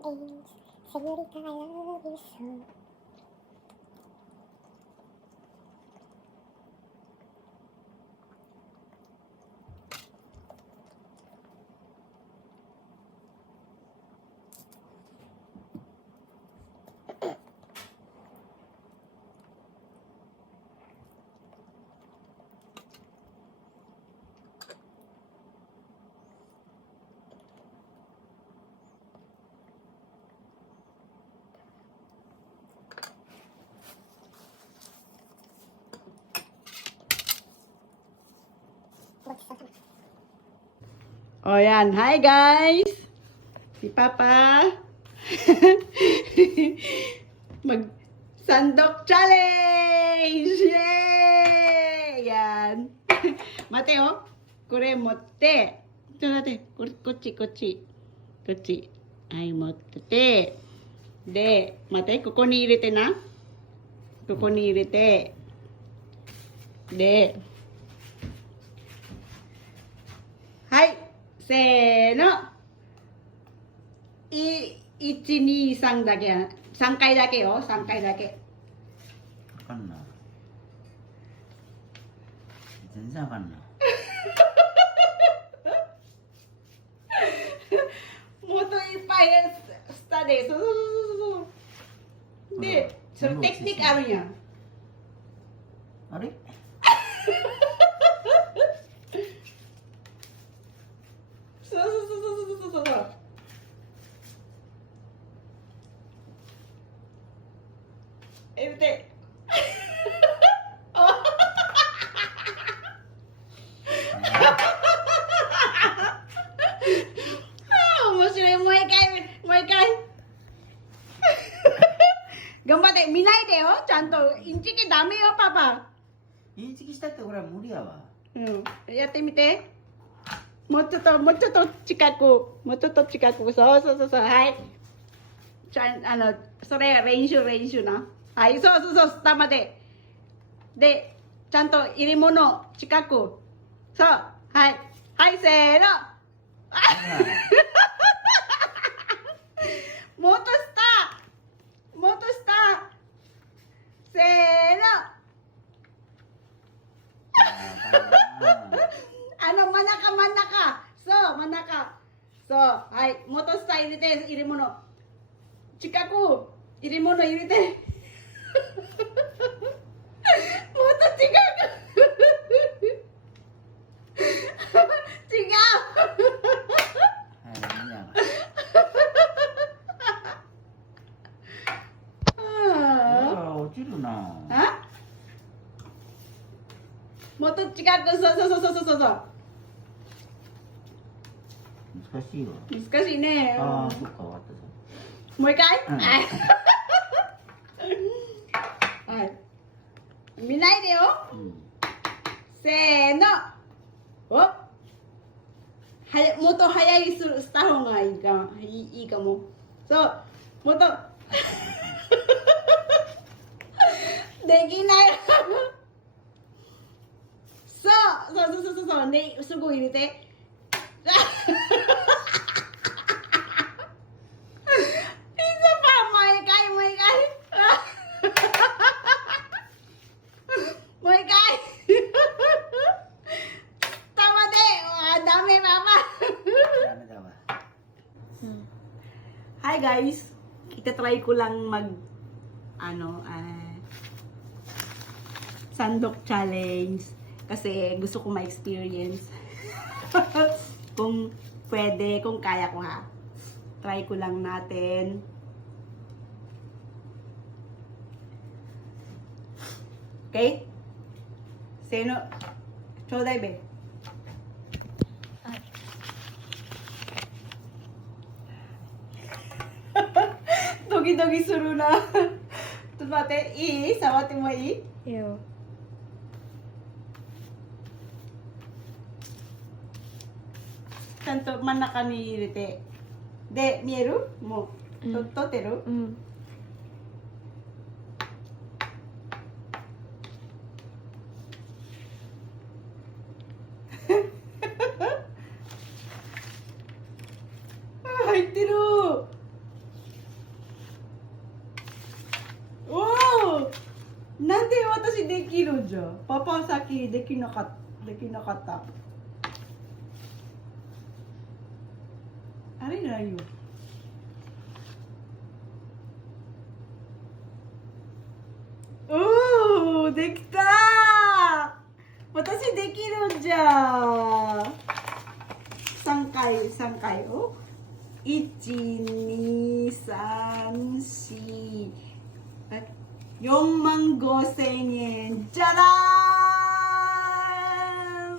Señorita, I love you so. O yan, hi guys! Si Papa mag-sandok challenge! Yay! Yan. Mate o, kore motte. Ito natin, kochi. Ay, motte. De, mate, koko ni irete na. Koko ni irete. De.はい、せーの。1、2、3だけ。3回だけよ、3回だけ。わかんない。全然わかんない。もっといっぱいスタで、そう。で、それテクニックあるやん。あれそう。見て。面白い、もう一回。頑張って、見ないでよ、ちゃんと。インチキダメよ、パパ。インチキしたってこれは無理やわ。うん、やってみて。もうちょっと近く。そう、はい。それ練習な。はい、そう、スタまで。で、ちゃんと入れ物近く。そう、はい。はい、せーの。もっと下。せーの。真ん中。そう、真ん中。そう、はい。もっと下入れて、入れ物。近く、入れ物入れて。もっと近く。違う。落ちるな。あ？もっと近く、そう。難しいわ。難しいね。ああ、そっか、終わったぞ。もう一回？うんはい。見ないでよ。せーの。もっと早いした方がいいかも。そう。もっと。できない。そう。ね、すぐ入れて。もう一回。ダメママ。ダメだわ。Hi guys. Itatry ko lang sandok challenge kasi gusto ko ma-experience. Kung pwede, kung kaya ko ha. Try ko lang natin. Okay? Sino? Choday be. Dogi-dogi suru na. Ito bate, sawate mo i? Yo. Chanto manaka ni irete. De, mieru? Mo. Toteru? Mm. できるじゃん。パパさっきできなかった。あれないよ。おー、できたー。私できるじゃん。3回を。1、2、3、4。4万5千円。じゃらーん。